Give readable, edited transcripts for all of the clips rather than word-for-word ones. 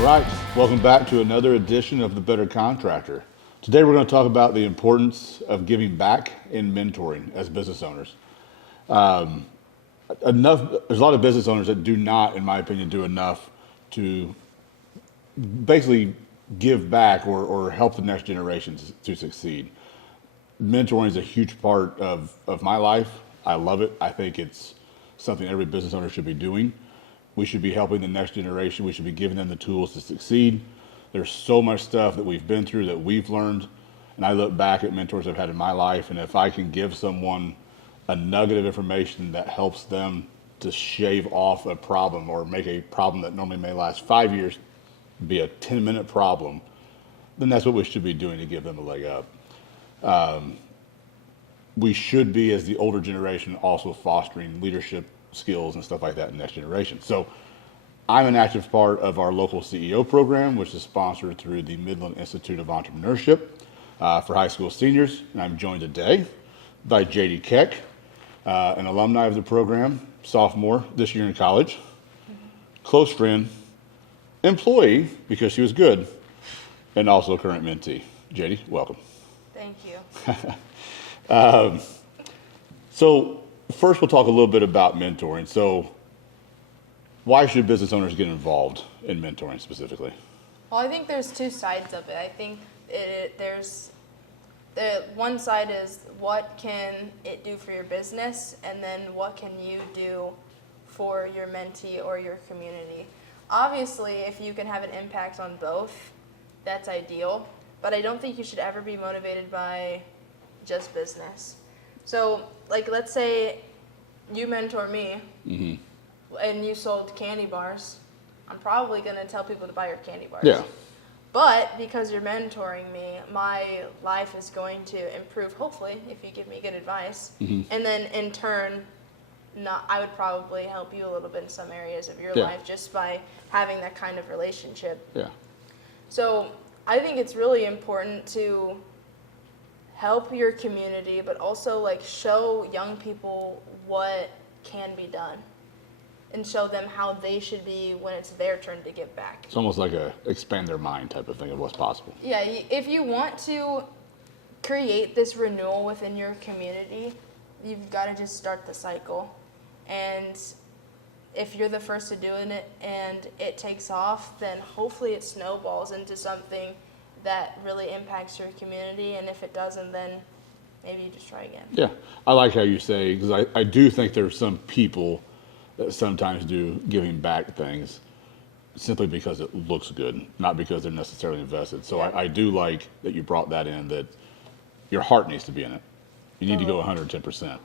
All right, welcome back to another edition of the Better Contractor. Today we're going to talk about the importance of giving back in mentoring as business owners. There's a lot of business owners that do not, in my opinion, do enough to basically give back or help the next generations to succeed. Mentoring is a huge part of my life. I love it. I think it's something every business owner should be doing. We should be helping the next generation. We should be giving them the tools to succeed. There's so much stuff that we've been through that we've learned. And I look back at mentors I've had in my life, and if I can give someone a nugget of information that helps them to shave off a problem or make a problem that normally may last 5 years be a 10-minute problem, then that's what we should be doing to give them a leg up. We should be, as the older generation, also fostering leadership skills and stuff like that in the next generation. So I'm an active part of our local CEO program, which is sponsored through the Midland Institute of Entrepreneurship for high school seniors. And I'm joined today by Jadie Keck, an alumni of the program, sophomore this year in college, close friend, employee because she was good, and also a current mentee. Jadie, welcome. Thank you. So first we'll talk a little bit about mentoring. So why should business owners get involved in mentoring specifically? Well, I think there's two sides of it. I think there's the one side is what can it do for your business, and then what can you do for your mentee or your community. Obviously, if you can have an impact on both, that's ideal, but I don't think you should ever be motivated by just business. So, like, let's say you mentor me, and you sold candy bars. I'm probably going to tell people to buy your candy bars. Yeah. But because you're mentoring me, my life is going to improve, hopefully, if you give me good advice. And then, in turn, I would probably help you a little bit in some areas of your life just by having that kind of relationship. Yeah. So I think it's really important to help your community, but also like show young people what can be done and show them how they should be when it's their turn to give back. It's almost like a expand their mind type of thing of what's possible. Yeah, if you want to create this renewal within your community, you've got to just start the cycle. And if you're the first to doing it and it takes off, then hopefully it snowballs into something that really impacts your community. And if it doesn't, then maybe you just try again. Yeah. I like how you say, because I do think there's some people that sometimes do giving back things simply because it looks good, not because they're necessarily invested. So I do like that you brought that in, that your heart needs to be in it. You need to go 110%.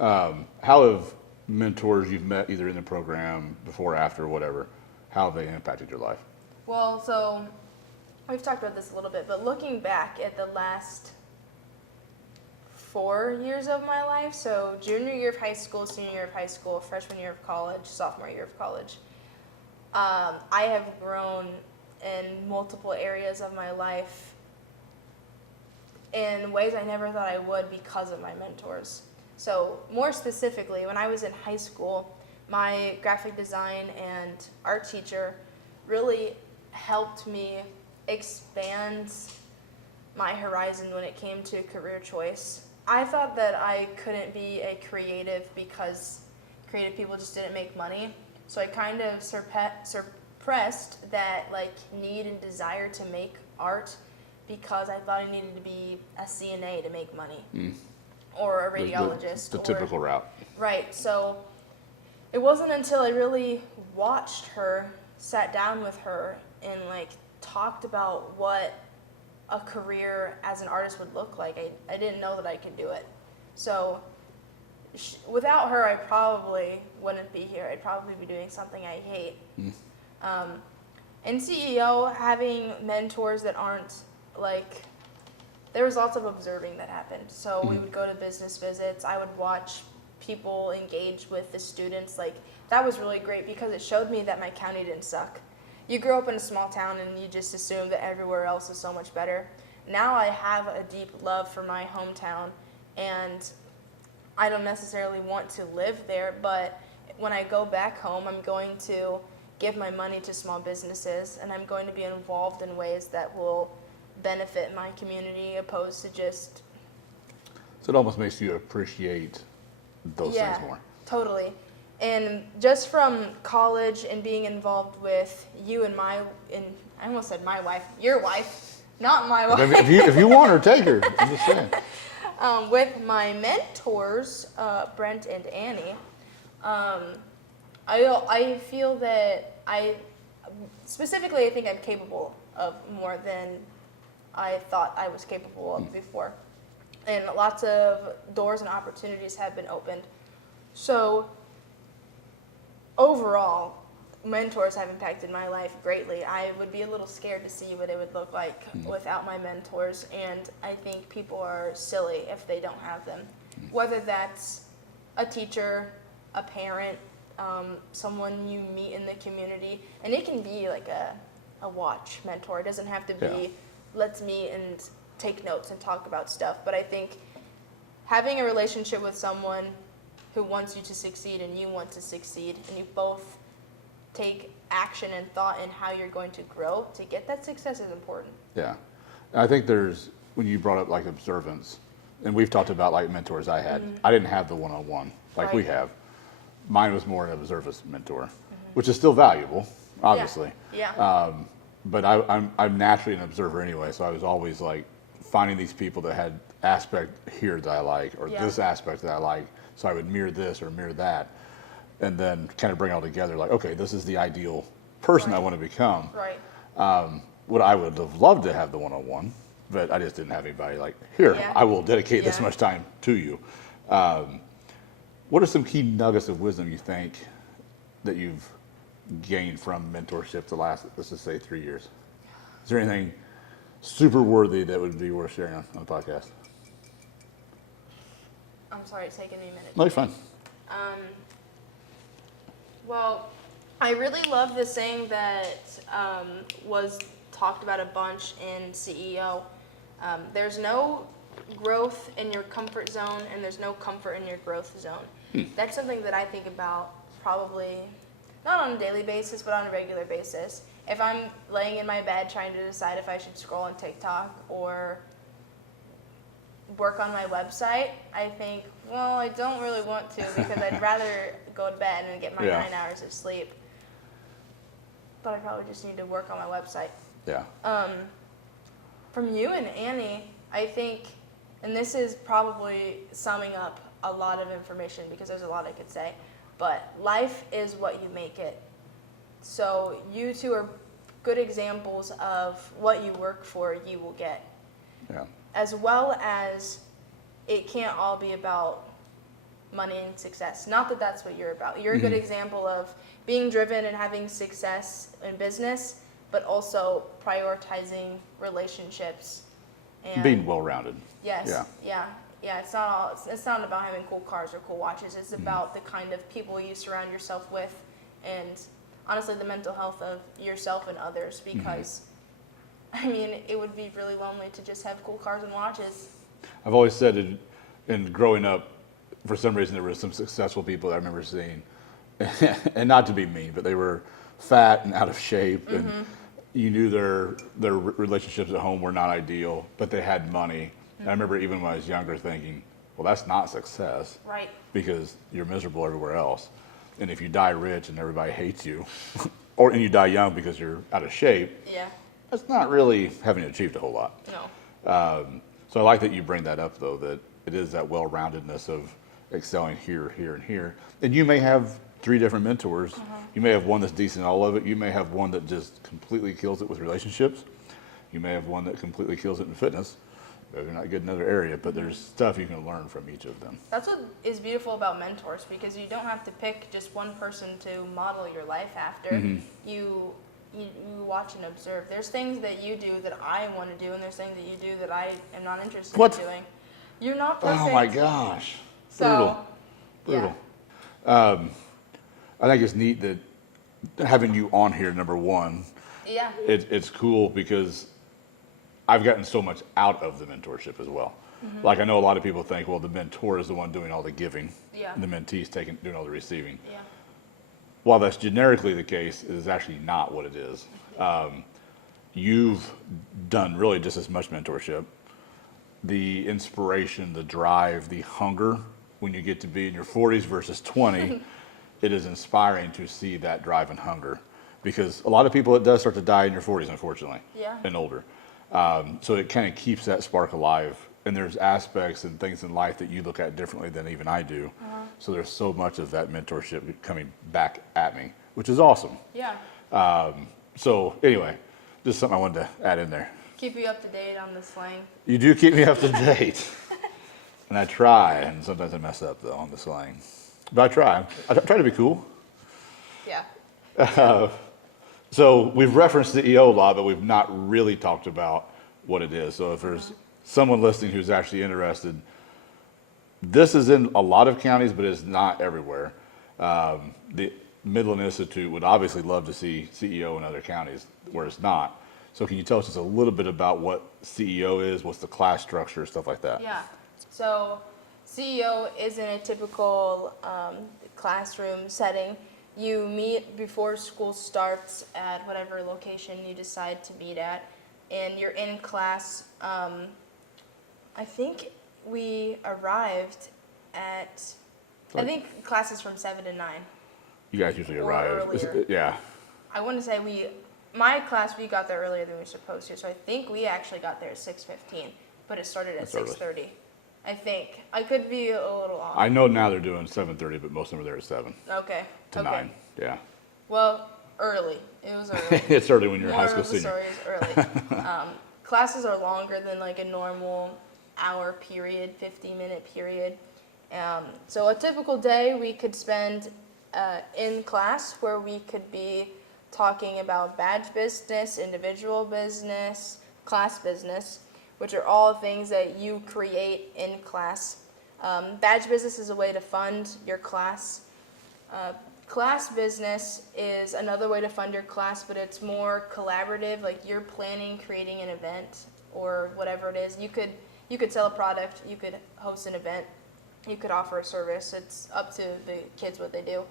How have mentors you've met either in the program, before, after, whatever, how have they impacted your life? Well, so we've talked about this a little bit, but looking back at the last 4 years of my life, so junior year of high school, senior year of high school, freshman year of college, sophomore year of college, I have grown in multiple areas of my life in ways I never thought I would because of my mentors. So more specifically, when I was in high school, my graphic design and art teacher really helped me expand my horizon when it came to career choice. I thought that I couldn't be a creative because creative people just didn't make money. So I kind of suppressed that need and desire to make art because I thought I needed to be a CNA to make money. Or a radiologist. The typical route. Right. So it wasn't until I really watched her, sat down with her, and talked about what a career as an artist would look like. I didn't know that I could do it. So without her, I probably wouldn't be here. I'd probably be doing something I hate. And CEO, having mentors that aren't there was lots of observing that happened. So we would go to business visits. I would watch people engage with the students. That was really great because it showed me that my county didn't suck. You grew up in a small town and you just assume that everywhere else is so much better. Now I have a deep love for my hometown, and I don't necessarily want to live there, but when I go back home, I'm going to give my money to small businesses, and I'm going to be involved in ways that will benefit my community opposed to just... So it almost makes you appreciate those things more. Totally. And just from college and being involved with you and I almost said my wife, your wife, not my wife. If you want her, take her. I'm just saying. With my mentors, Brent and Annie, I feel that I think I'm capable of more than I thought I was capable of before. And lots of doors and opportunities have been opened. So overall, mentors have impacted my life greatly. I would be a little scared to see what it would look like without my mentors, and I think people are silly if they don't have them. Whether that's a teacher, a parent, someone you meet in the community, and it can be like a watch mentor. It doesn't have to be let's meet and take notes and talk about stuff, but I think having a relationship with someone who wants you to succeed and you want to succeed, and you both take action and thought in how you're going to grow to get that success is important. Yeah. I think when you brought up like observance, and we've talked about like mentors I had, I didn't have the one-on-one like we have. Mine was more an observance mentor, which is still valuable, obviously. Yeah. But I'm naturally an observer anyway, so I was always like finding these people that had aspect here that I like, or this aspect that I like, so I would mirror this or mirror that, and then kind of bring it all together like, okay, this is the ideal person I want to become. Right. What I would have loved to have the one-on-one, but I just didn't have anybody like, here, I will dedicate this much time to you. What are some key nuggets of wisdom you think that you've gained from mentorship the last, let's just say, 3 years? Is there anything super worthy that would be worth sharing on the podcast? I'm sorry, it's taking me a minute. No, you're fine. Well, I really love the saying that was talked about a bunch in CEO. There's no growth in your comfort zone, and there's no comfort in your growth zone. That's something that I think about probably not on a daily basis, but on a regular basis. If I'm laying in my bed trying to decide if I should scroll on TikTok or work on my website, I think, well, I don't really want to because I'd rather go to bed and get my 9 hours of sleep. But I probably just need to work on my website. Yeah. From you and Annie, I think, and this is probably summing up a lot of information because there's a lot I could say, but life is what you make it. So you two are good examples of what you work for, you will get. Yeah. As well as it can't all be about money and success. Not that that's what you're about. You're a good example of being driven and having success in business, but also prioritizing relationships and Being well-rounded. Yes. Yeah. Yeah. It's not about having cool cars or cool watches. It's about the kind of people you surround yourself with, and honestly, the mental health of yourself and others. Because I mean, it would be really lonely to just have cool cars and watches. I've always said in growing up, for some reason, there were some successful people that I remember seeing, and not to be mean, but they were fat and out of shape, and you knew their relationships at home were not ideal, but they had money. And I remember even when I was younger thinking, well, that's not success. Right. Because you're miserable everywhere else. And if you die rich and everybody hates you, and you die young because you're out of shape, that's not really having achieved a whole lot. No. So I like that you bring that up, though, that it is that well-roundedness of excelling here, here, and here. And you may have 3 different mentors. You may have one that's decent in all of it. You may have one that just completely kills it with relationships. You may have one that completely kills it in fitness. They're not good in another area, but there's stuff you can learn from each of them. That's what is beautiful about mentors, because you don't have to pick just one person to model your life after. You watch and observe. There's things that you do that I want to do, and there's things that you do that I am not interested in doing. You're not perfect. Oh my gosh. So, Brutal. I think it's neat that having you on here, number one, it's cool because I've gotten so much out of the mentorship as well. Like, I know a lot of people think, well, the mentor is the one doing all the giving, and the mentee's doing all the receiving. while that's generically the case, it is actually not what it is. You've done really just as much mentorship. The inspiration, the drive, the hunger when you get to be in your 40s versus 20, it is inspiring to see that drive and hunger, because a lot of people, it does start to die in your 40s, unfortunately, and older. So it kind of keeps that spark alive. And there's aspects and things in life that you look at differently than even I do. So there's so much of that mentorship coming back at me, which is awesome. Yeah. So anyway, just something I wanted to add in there. Keep you up to date on the slang. You do keep me up to date. And I try, and sometimes I mess up, though, on the slang. But I try. I try to be cool. Yeah. So we've referenced CEO a lot, but we've not really talked about what it is. So if there's someone listening who's actually interested, this is in a lot of counties, but it's not everywhere. The Midland Institute would obviously love to see CEO in other counties where it's not. So can you tell us just a little bit about what CEO is, what's the class structure, stuff like that? Yeah. So CEO isn't a typical classroom setting. You meet before school starts at whatever location you decide to meet at, and you're in class. I think we arrived at, I think classes from 7 to 9. You guys usually Or arrive. earlier. Yeah. I want to say my class, we got there earlier than we were supposed to, so I think we actually got there at 6:15, but it started at 6:30. I think. I could be a little off. I know now they're doing 7:30, but most of them are there at 7 Okay. to 9. Yeah. Well, early. It was early. It's early when you're a high school Moral of the senior. story is early. Classes are longer than like a normal hour period, 50-minute period. So a typical day we could spend in class where we could be talking about badge business, individual business, class business, which are all things that you create in class. Badge business is a way to fund your class. Class business is another way to fund your class, but it's more collaborative. Like you're planning, creating an event or whatever it is. You could sell a product, you could host an event, you could offer a service. It's up to the kids what they do.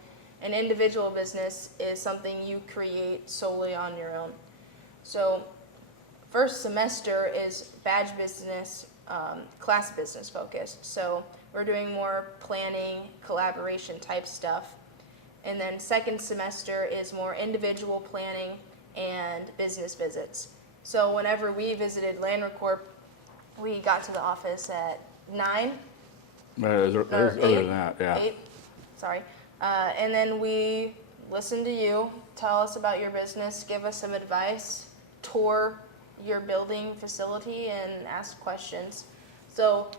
An individual business is something you create solely on your own. So first semester is badge business, class business focused. So we're doing more planning, collaboration type stuff. And then second semester is more individual planning and business visits. So whenever we visited Land Recorp, we got to the office at 9. Earlier than that, yeah. 8, sorry. And then we listen to you, tell us about your business, give us some advice, tour your building facility, and ask questions. So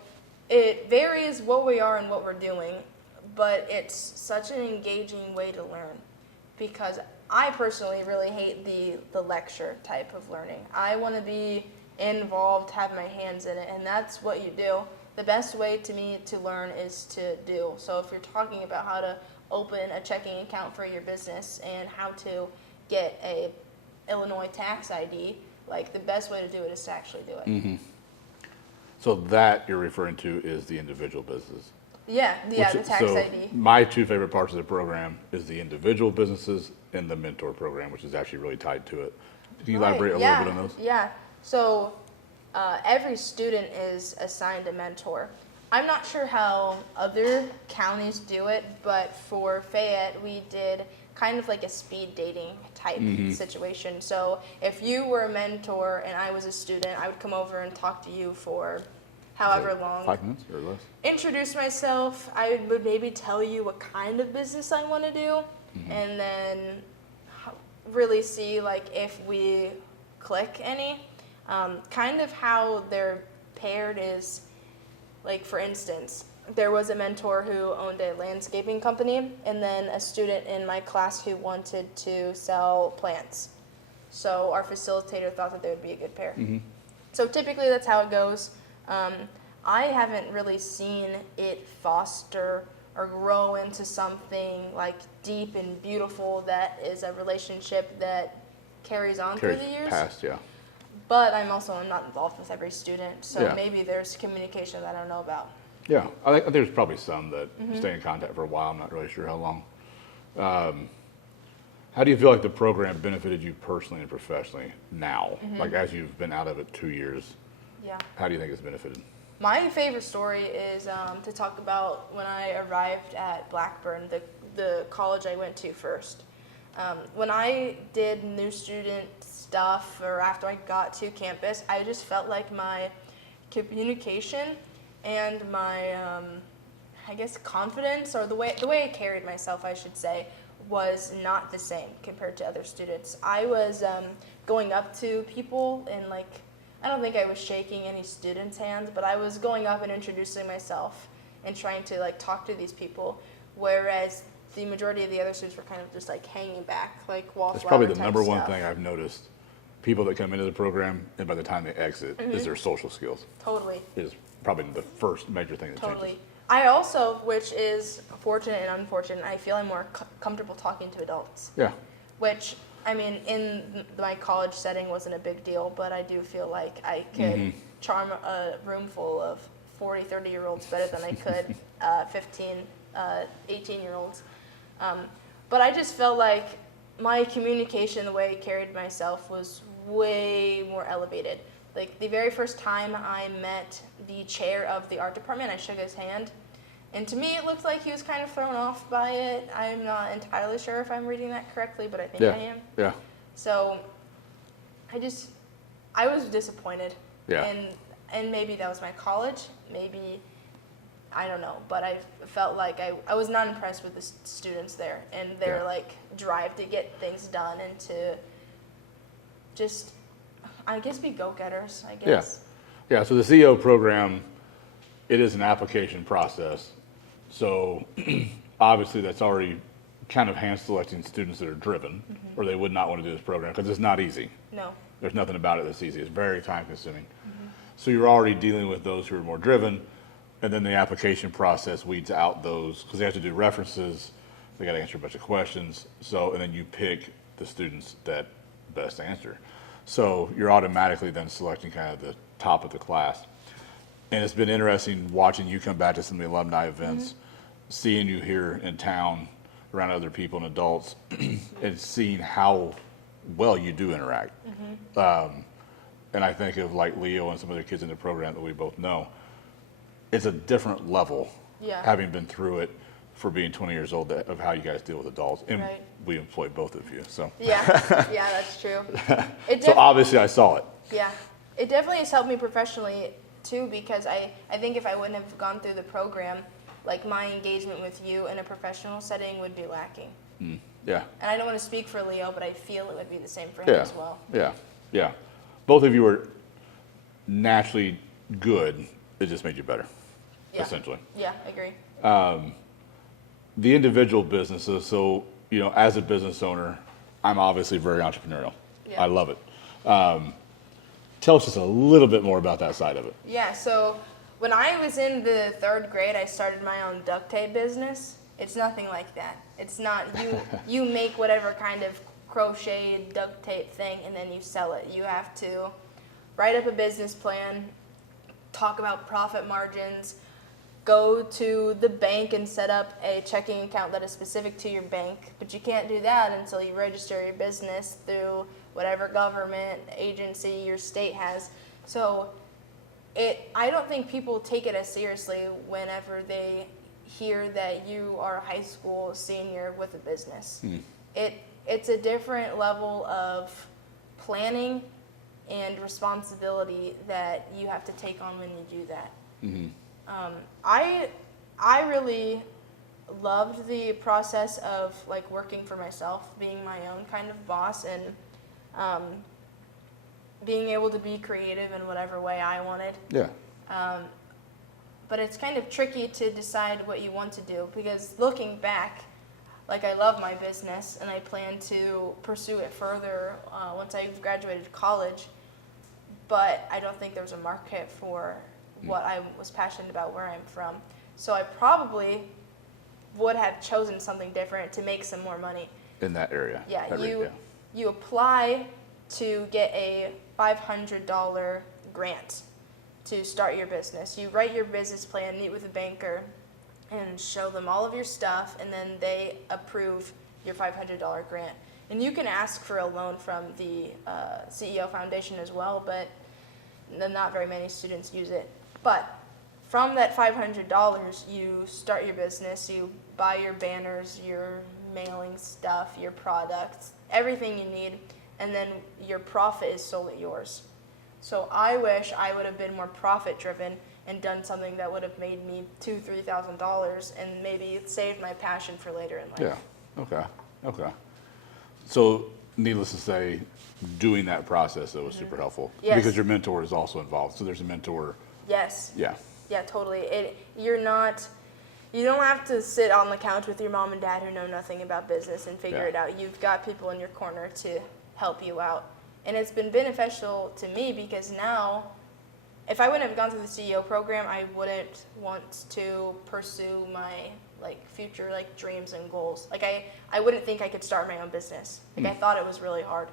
it varies what we are and what we're doing, but it's such an engaging way to learn, because I personally really hate the lecture type of learning. I want to be involved, have my hands in it, and that's what you do. The best way to me to learn is to do. So if you're talking about how to open a checking account for your business and how to get a Illinois tax ID, like the best way to do it is to actually do it. Mm-hmm. So that you're referring to is the individual business. Yeah, the tax ID. My two favorite parts of the program is the individual businesses and the mentor program, which is actually really tied to it. Can you elaborate a little bit on those? Yeah. So every student is assigned a mentor. I'm not sure how other counties do it, but for Fayette, we did kind of like a speed dating type situation. So if you were a mentor and I was a student, I would come over and talk to you for however long. 5 minutes or less? Introduce myself. I would maybe tell you what kind of business I want to do, and then really see like if we click any. Kind of how they're paired is, like for instance, there was a mentor who owned a landscaping company, and then a student in my class who wanted to sell plants. So our facilitator thought that they would be a good pair. So typically that's how it goes. I haven't really seen it foster or grow into something like deep and beautiful that is a relationship that carries on through the years. Past, yeah. But I'm also not involved with every student, so Yeah. maybe there's communication that I don't know about. Yeah, I think there's probably some that stay in contact for a while. I'm not really sure how long. How do you feel like the program benefited you personally and professionally now? Like as you've been out of it 2 years, Yeah. how do you think it's benefited? My favorite story is to talk about when I arrived at Blackburn, the college I went to first. When I did new student stuff or after I got to campus, I just felt like my communication and my, I guess, confidence, or the way I carried myself, I should say, was not the same compared to other students. I was going up to people and I don't think I was shaking any students' hands, but I was going up and introducing myself and trying to talk to these people, whereas the majority of the other students were kind of just hanging back, wallflower That's probably the type number one stuff. thing I've noticed. People that come into the program and by the time they exit is their social skills. Totally. Is probably the first major thing that Totally. changes. I also, which is fortunate and unfortunate, I feel I'm more comfortable talking to adults. Yeah. Which, I mean, in my college setting wasn't a big deal, but I do feel like I could charm a room full of 40, 30-year-olds better than I could 15, 18-year-olds. But I just felt like my communication, the way I carried myself, was way more elevated. The very first time I met the chair of the art department, I shook his hand. And to me, it looked like he was kind of thrown off by it. I'm not entirely sure if I'm reading that correctly, but I think I am. Yeah. So I was disappointed. Yeah. And maybe that was my college. Maybe, I don't know. But I felt like I was not impressed with the students there and their drive to get things done and to just, I guess, be go-getters, I guess. Yeah. So the CEO program, it is an application process. So obviously that's already kind of hand-selecting students that are driven, or they would not want to do this program because it's not easy. No. There's nothing about it that's easy. It's very time-consuming. So you're already dealing with those who are more driven, and then the application process weeds out those because they have to do references. They got to answer a bunch of questions. So, and then you pick the students that best answer. So you're automatically then selecting kind of the top of the class. And it's been interesting watching you come back to some of the alumni events, seeing you here in town around other people and adults, and seeing how well you do interact. And I think of Leo and some other kids in the program that we both know. It's a different level, having been through it for being 20 years old, of how you guys deal with adults. And we employ both of you, so. Yeah, that's true. So obviously I saw it. Yeah, it definitely has helped me professionally too, because I think if I wouldn't have gone through the program, my engagement with you in a professional setting would be lacking. Yeah. And I don't want to speak for Leo, but I feel it would be the same for him as well. Yeah. Both of you were naturally good. It just made you better, essentially. Yeah, I agree. The individual businesses, so, as a business owner, I'm obviously very entrepreneurial. Yeah. I love it. Tell us just a little bit more about that side of it. Yeah, so when I was in the 3rd grade, I started my own duct tape business. It's nothing like that. It's not, you make whatever kind of crocheted duct tape thing and then you sell it. You have to write up a business plan, talk about profit margins, go to the bank and set up a checking account that is specific to your bank. But you can't do that until you register your business through whatever government agency your state has. So I don't think people take it as seriously whenever they hear that you are a high school senior with a business. It's a different level of planning and responsibility that you have to take on when you do that. I really loved the process of working for myself, being my own kind of boss, and being able to be creative in whatever way I wanted. Yeah. But it's kind of tricky to decide what you want to do, because looking back, I love my business and I plan to pursue it further once I graduated college, but I don't think there was a market for what I was passionate about where I'm from. So I probably would have chosen something different to make some more money. In that area. Yeah, you apply to get a $500 grant to start your business. You write your business plan, meet with a banker, and show them all of your stuff, and then they approve your $500 grant. And you can ask for a loan from the CEO Foundation as well, but not very many students use it. But from that $500, you start your business, you buy your banners, your mailing stuff, your products, everything you need, and then your profit is solely yours. So I wish I would have been more profit driven and done something that would have made me $2,000-$3,000 and maybe saved my passion for later in life. Yeah. Okay. So needless to say, doing that process though was super helpful. Yes. Because your mentor is also involved. So there's a mentor. Yes. Yeah. Yeah, totally. You don't have to sit on the couch with your mom and dad who know nothing about business and figure it out. You've got people in your corner to help you out. And it's been beneficial to me because now, if I wouldn't have gone through the CEO program, I wouldn't want to pursue my future dreams and goals. I wouldn't think I could start my own business. I thought it was really hard,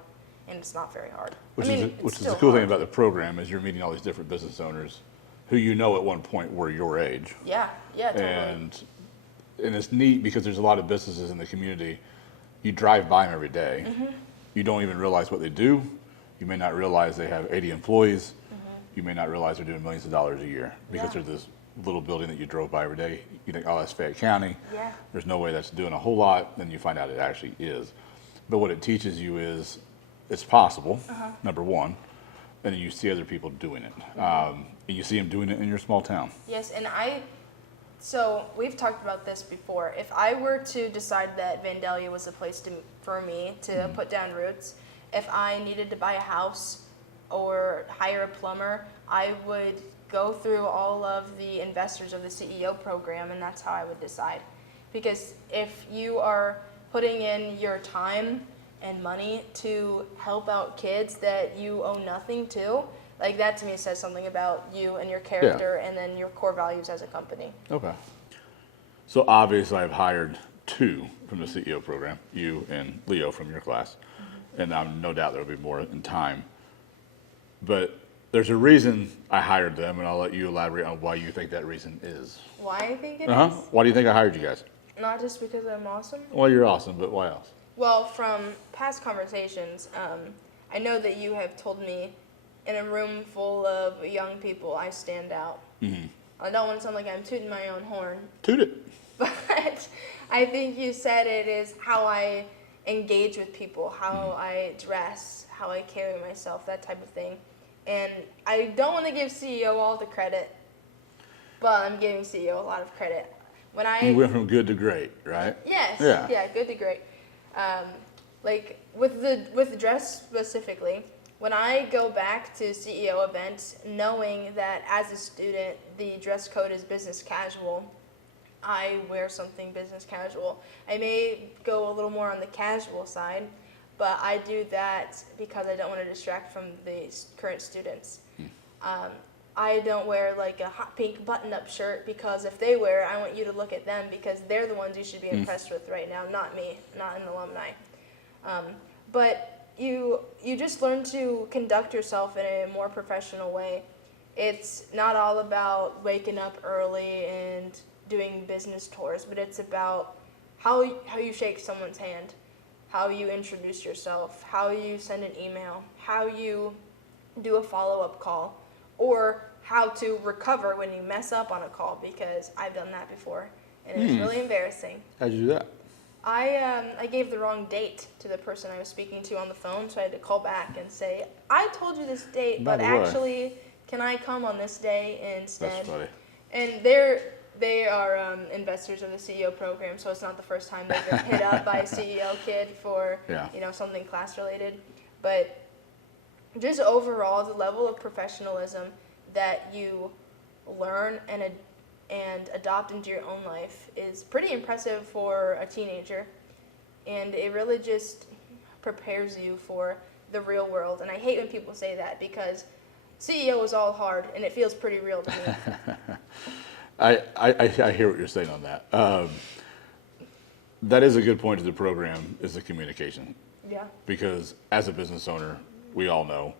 and it's not very hard. Which is the cool thing about the program is you're meeting all these different business owners who at one point were your age. Yeah, totally. And it's neat because there's a lot of businesses in the community. You drive by them every day. Mm-hmm. You don't even realize what they do. You may not realize they have 80 employees. Mm-hmm. You may not realize they're doing millions of dollars a year because there's this little building that you drove by every day. You think, oh, that's Fayette County. Yeah. There's no way that's doing a whole lot. Then you find out it actually is. But what it teaches you is it's possible, number one, and then you see other people doing it. Mm-hmm. And you see them doing it in your small town. Yes, and so we've talked about this before. If I were to decide that Vandalia was the place for me to put down roots, if I needed to buy a house or hire a plumber, I would go through all of the investors of the CEO program, and that's how I would decide. Because if you are putting in your time and money to help out kids that you owe nothing to, that to me says something about you and your character and then your core values as a company. Okay. So obviously I've hired 2 from the CEO program, you and Leo from your class. And I'm no doubt there will be more in time. But there's a reason I hired them, and I'll let you elaborate on why you think that reason is. Why I think it is? Why do you think I hired you guys? Not just because I'm awesome. Well, you're awesome, but why else? Well, from past conversations, I know that you have told me in a room full of young people, I stand out. Mm-hmm. I don't want to sound like I'm tooting my own horn. Toot it. But I think you said it is how I engage with people, how I dress, how I carry myself, that type of thing. And I don't want to give CEO all the credit, but I'm giving CEO a lot of credit. You went from good to great, right? Yes. Yeah, good to great. With the dress specifically, when I go back to CEO events, knowing that as a student the dress code is business casual, I wear something business casual. I may go a little more on the casual side, but I do that because I don't want to distract from the current students. I don't wear a hot pink button-up shirt because if they wear it, I want you to look at them because they're the ones you should be impressed with right now, not me, not an alumni. But you just learn to conduct yourself in a more professional way. It's not all about waking up early and doing business tours, but it's about how you shake someone's hand, how you introduce yourself, how you send an email, how you do a follow-up call, or how to recover when you mess up on a call, because I've done that before, and it's really embarrassing. How'd you do that? I gave the wrong date to the person I was speaking to on the phone, so I had to call back and say, I told you this date, but actually, can I come on this day instead? That's funny. And they are investors of the CEO program, so it's not the first time they've been hit up by a CEO kid for something class related. But just overall, the level of professionalism that you learn and adopt into your own life is pretty impressive for a teenager, and it really just prepares you for the real world. And I hate when people say that because CEO is all hard, and it feels pretty real to me. I hear what you're saying on that. That is a good point to the program, is the communication. Yeah. Because as a business owner, we all know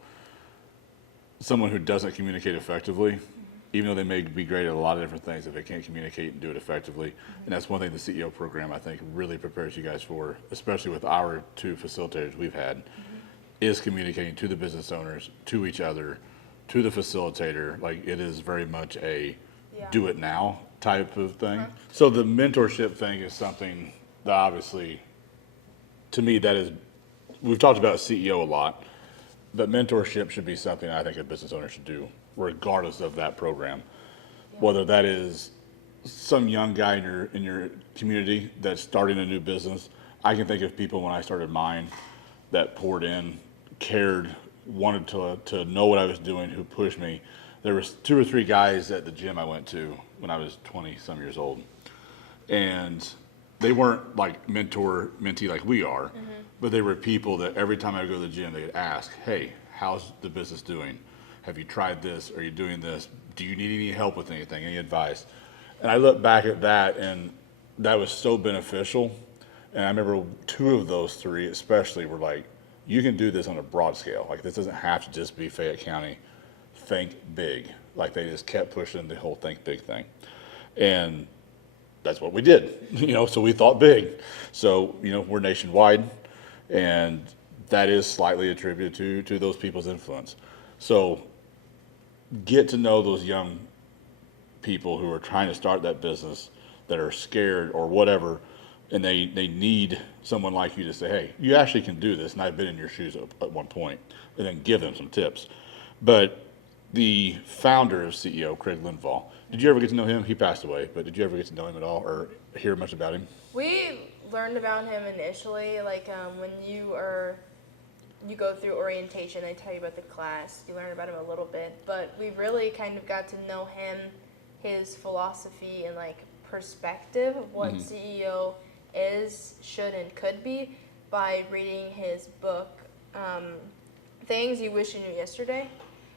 someone who doesn't communicate effectively even though they may be great at a lot of different things, if they can't communicate and do it effectively. And that's one thing the CEO program, I think, really prepares you guys for, especially with our 2 facilitators we've had, is communicating to the business owners, to each other, to the facilitator. Like, it is very much a do it now type of thing. So the mentorship thing is something that obviously, to me, that is, we've talked about CEO a lot, but mentorship should be something I think a business owner should do, regardless of that program. Whether that is some young guy in your community that's starting a new business. I can think of people when I started mine that poured in, cared, wanted to know what I was doing, who pushed me. There was 2 or 3 guys at the gym I went to when I was 20 some years old, and they weren't like mentee like we are, but they were people that every time I go to the gym, they'd ask, hey, how's the business doing? Have you tried this? Are you doing this? Do you need any help with anything, any advice? And I look back at that, and that was so beneficial. And I remember 2 of those 3 especially were like, you can do this on a broad scale. Like, this doesn't have to just be Fayette County. Think big. Like, they just kept pushing the whole think big thing. And that's what we did, so we thought big. So, we're nationwide, and that is slightly attributed to those people's influence. So get to know those young people who are trying to start that business, that are scared or whatever, and they need someone like you to say, hey, you actually can do this, and I've been in your shoes at one point, and then give them some tips. But the founder of CEO, Craig Linval, did you ever get to know him? He passed away, but did you ever get to know him at all or hear much about him? We learned about him initially, like when you go through orientation, they tell you about the class, you learn about him a little bit, but we really kind of got to know him, his philosophy and like perspective of what CEO is, should, and could be by reading his book, Things You Wish You Knew Yesterday,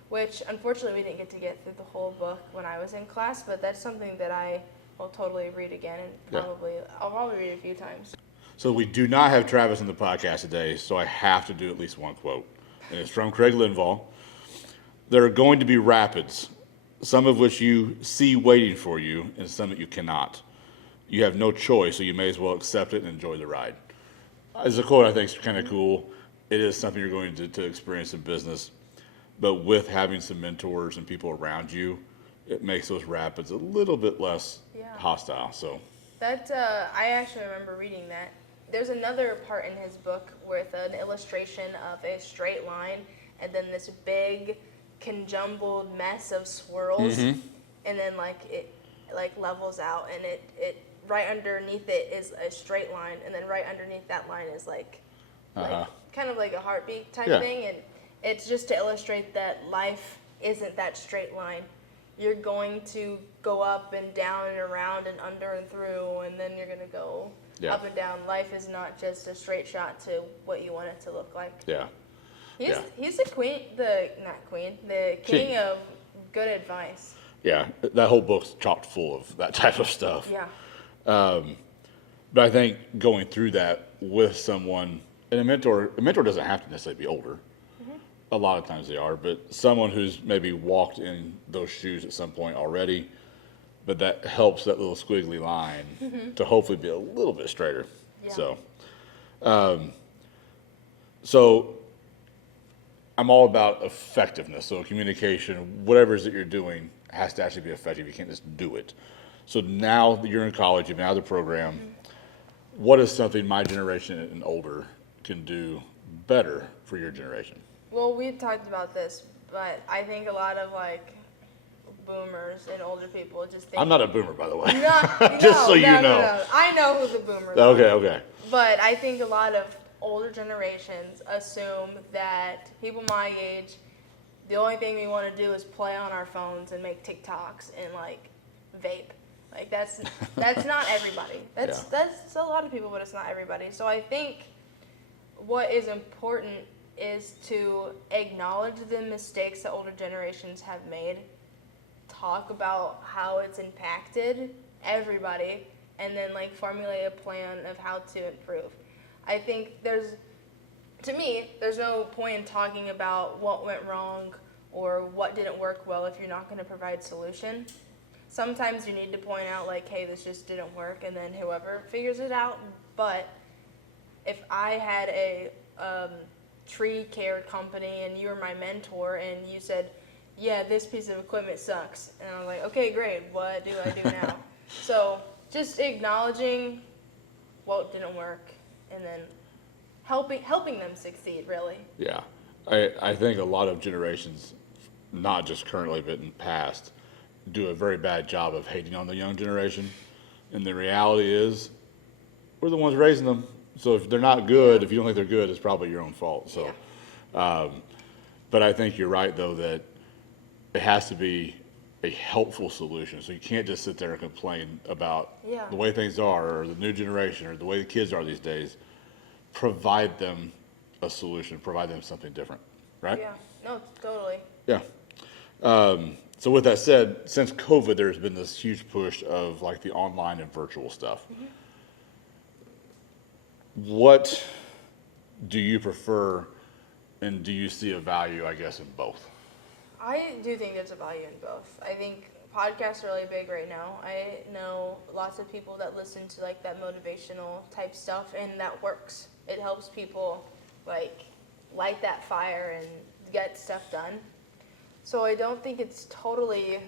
which unfortunately we didn't get through the whole book when I was in class, but that's something that I will totally read again, and I'll probably read it a few times. So we do not have Travis in the podcast today, so I have to do at least one quote. And it's from Craig Linval. There are going to be rapids, some of which you see waiting for you, and some that you cannot. You have no choice, so you may as well accept it and enjoy the ride. As a quote I think is kind of cool. It is something you're going to experience in business, but with having some mentors and people around you, it makes those rapids a little bit less hostile. So that I actually remember reading that. There's another part in his book with an illustration of a straight line and then this big conjumbled mess of swirls, and then it levels out, and it right underneath it is a straight line, and then right underneath that line is like kind of like a heartbeat type thing, and it's just to illustrate that life isn't that straight line. You're going to go up and down and around and under and through, and then you're going to go up and down. Life is not just a straight shot to what you want it to look like. He's the king of good advice. Yeah, that whole book's chock full of that type of stuff. But I think going through that with someone, and a mentor doesn't have to necessarily be older. A lot of times they are, but someone who's maybe walked in those shoes at some point already, but that helps that little squiggly line to hopefully be a little bit straighter. So I'm all about effectiveness. So communication, whatever it is that you're doing, has to actually be effective. You can't just do it. So now that you're in college, you've been out of the program, what is something my generation and older can do better for your generation? Well, we've talked about this, but I think a lot of boomers and older people just think... I'm not a boomer, by the way. No, No. I know who the boomers are. Okay. But I think a lot of older generations assume that people my age, the only thing we want to do is play on our phones and make TikToks and vape. That's not everybody. That's a lot of people, but it's not everybody. So I think what is important is to acknowledge the mistakes that older generations have made, talk about how it's impacted everybody, and then formulate a plan of how to improve. I think there's no point in talking about what went wrong or what didn't work well if you're not going to provide solution. Sometimes you need to point out like, hey, this just didn't work, and then whoever figures it out. But if I had a tree care company and you were my mentor and you said, yeah, this piece of equipment sucks, and I'm like, okay, great, what do I do now? So just acknowledging what didn't work and then helping them succeed, really. Yeah. I think a lot of generations, not just currently but in past, do a very bad job of hating on the young generation. And the reality is, we're the ones raising them. So if they're not good, if you don't think they're good, it's probably your own fault. So, but I think you're right, though, that it has to be a helpful solution. So you can't just sit there and complain about the way things are or the new generation or the way the kids are these days. Provide them a solution, provide them something different, right? Yeah, no, totally. Yeah. So with that said, since COVID, there's been this huge push of like the online and virtual stuff. Mm-hmm. What do you prefer, and do you see a value, I guess, in both? I do think there's a value in both. I think podcasts are really big right now. I know lots of people that listen to like that motivational type stuff, and that works. It helps people like light that fire and get stuff done. So I don't think it's totally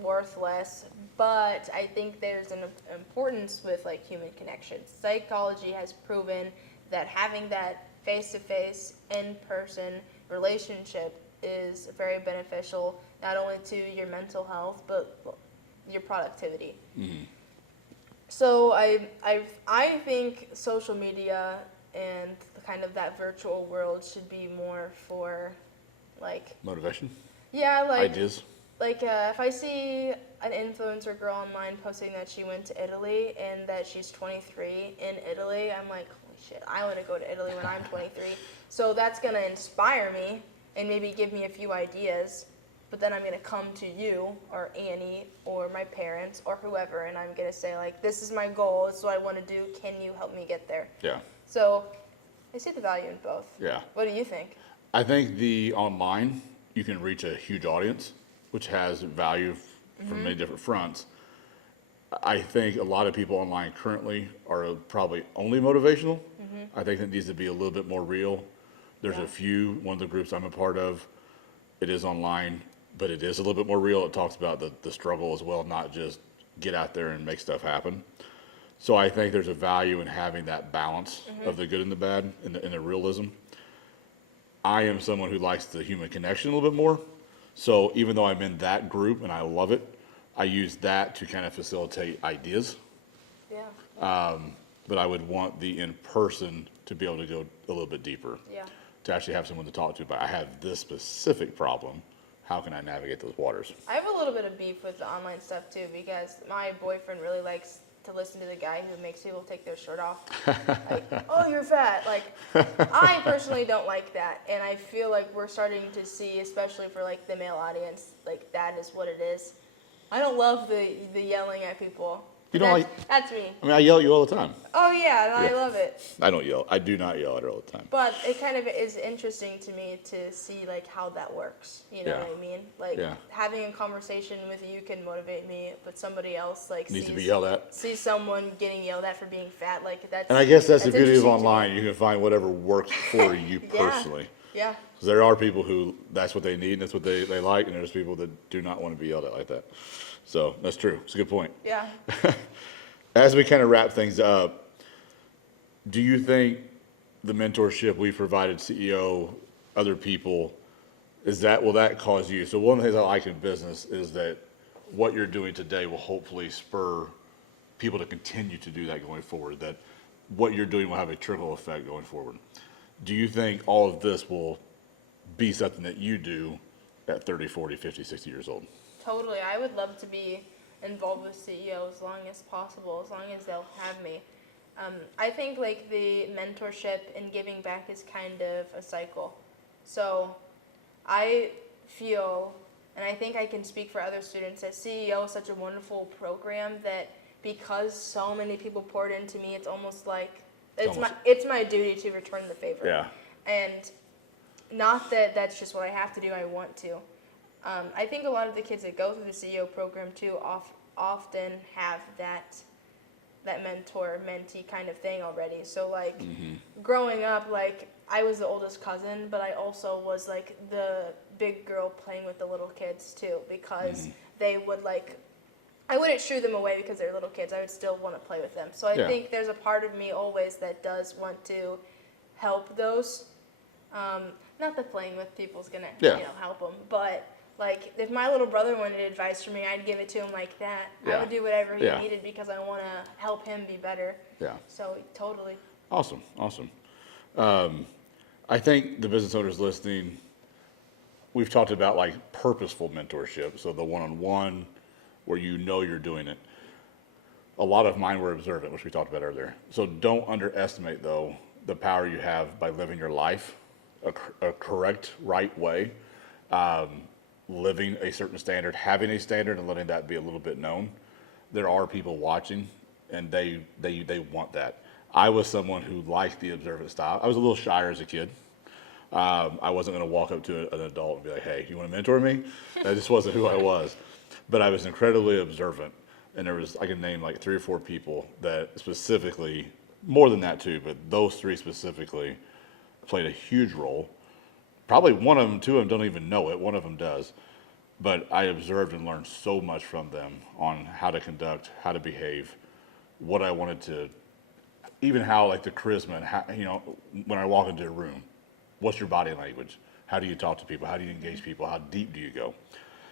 worthless, but I think there's an importance with like human connections. Psychology has proven that having that face-to-face, in-person relationship is very beneficial, not only to your mental health, but your productivity. Mm-hmm. So I think social media and kind of that virtual world should be more for like motivation. Yeah, like ideas. Like if I see an influencer girl online posting that she went to Italy and that she's 23 in Italy, I'm like, holy shit, I want to go to Italy when I'm 23. So that's gonna inspire me and maybe give me a few ideas. But then I'm gonna come to you or Annie or my parents or whoever, and I'm gonna say like, this is my goal. This is what I want to do. Can you help me get there? Yeah. So I see the value in both. Yeah. What do you think? I think the online, you can reach a huge audience, which has value from many different fronts. I think a lot of people online currently are probably only motivational. I think it needs to be a little bit more real. There's a few, one of the groups I'm a part of, it is online, but it is a little bit more real. It talks about the struggle as well, not just get out there and make stuff happen. So I think there's a value in having that balance of the good and the bad and the realism. I am someone who likes the human connection a little bit more. So even though I'm in that group and I love it, I use that to kind of facilitate ideas. Yeah. But I would want the in-person to be able to go a little bit deeper. Yeah. To actually have someone to talk to. But I have this specific problem. How can I navigate those waters? I have a little bit of beef with the online stuff too, because my boyfriend really likes to listen to the guy who makes people take their shirt off. Like, oh, you're fat. Like, I personally don't like that. And I feel like we're starting to see, especially for like the male audience, like that is what it is. I don't love the yelling at people. You don't like? That's me. I mean, I yell at you all the time. Oh yeah, and I love it. I don't yell. I do not yell at her all the time. But it kind of is interesting to me to see like how that works. You know what I mean? Like having a conversation with you can motivate me, but somebody else like needs to be yelled at. See someone getting yelled at for being fat, like that's. And I guess that's the beauty of online. You can find whatever works for you personally. Yeah. Because there are people who that's what they need and that's what they like, and there's people that do not want to be yelled at like that. So that's true. It's a good point. Yeah. As we kind of wrap things up, do you think the mentorship we provided CEO, other people, will that cause you? So one of the things I like in business is that what you're doing today will hopefully spur people to continue to do that going forward, that what you're doing will have a trickle effect going forward. Do you think all of this will be something that you do at 30, 40, 50, 60 years old? Totally. I would love to be involved with CEO as long as possible, as long as they'll have me. I think like the mentorship and giving back is kind of a cycle. So I feel, and I think I can speak for other students, that CEO is such a wonderful program that because so many people poured into me, it's almost like it's my duty to return the favor. Yeah. And not that that's just what I have to do, I want to. I think a lot of the kids that go through the CEO program too often have that mentor-mentee kind of thing already. So like growing up, like I was the oldest cousin, but I also was like the big girl playing with the little kids too, because they would like, I wouldn't shoo them away because they're little kids. I would still want to play with them. So I think there's a part of me always that does want to help those. Not that playing with people's gonna help them, but like if my little brother wanted advice from me, I'd give it to him like that. I would do whatever he needed because I want to help him be better. Yeah. So totally. Awesome. I think the business owners listening, we've talked about like purposeful mentorship. So the one-on-one where you're doing it. A lot of mine were observant, which we talked about earlier. So don't underestimate though the power you have by living your life a correct, right way. Living a certain standard, having a standard, and letting that be a little bit known. There are people watching, and they want that. I was someone who liked the observant style. I was a little shyer as a kid. I wasn't going to walk up to an adult and be like, "Hey, you want to mentor me?" That just wasn't who I was. But I was incredibly observant, and I can name like 3 or 4 people that specifically, more than that too, but those 3 specifically played a huge role. Probably one of them, 2 of them don't even know it. One of them does. But I observed and learned so much from them on how to conduct, how to behave, what I wanted to, even how like the charisma and how, when I walk into a room, what's your body language? How do you talk to people? How do you engage people? How deep do you go?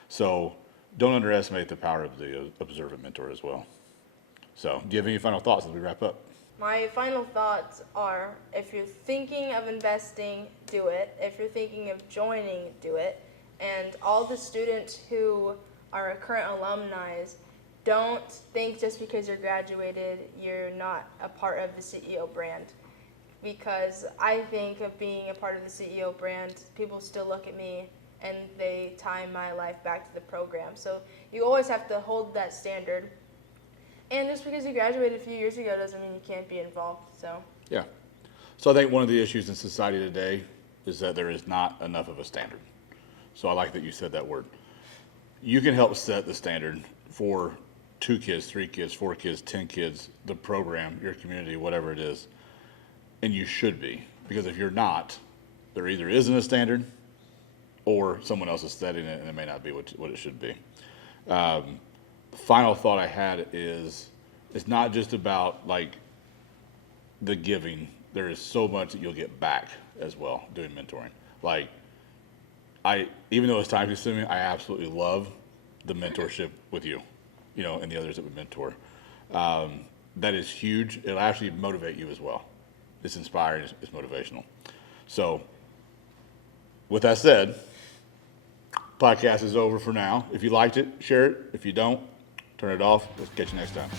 So don't underestimate the power of the observant mentor as well. So do you have any final thoughts as we wrap up? My final thoughts are, if you're thinking of investing, do it. If you're thinking of joining, do it. And all the students who are current alumni, don't think just because you're graduated, you're not a part of the CEO brand. Because I think of being a part of the CEO brand, people still look at me and they tie my life back to the program. So you always have to hold that standard. And just because you graduated a few years ago doesn't mean you can't be involved. So yeah. So I think one of the issues in society today is that there is not enough of a standard. So I like that you said that word. You can help set the standard for 2 kids, 3 kids, 4 kids, 10 kids, the program, your community, whatever it is. And you should be. Because if you're not, there either isn't a standard or someone else is setting it and it may not be what it should be. Final thought I had is, it's not just about like the giving. There is so much that you'll get back as well doing mentoring. Like even though it's time consuming, I absolutely love the mentorship with you, and the others that we mentor. That is huge. It'll actually motivate you as well. It's inspiring, it's motivational. So with that said, podcast is over for now. If you liked it, share it. If you don't, turn it off. Let's catch you next time.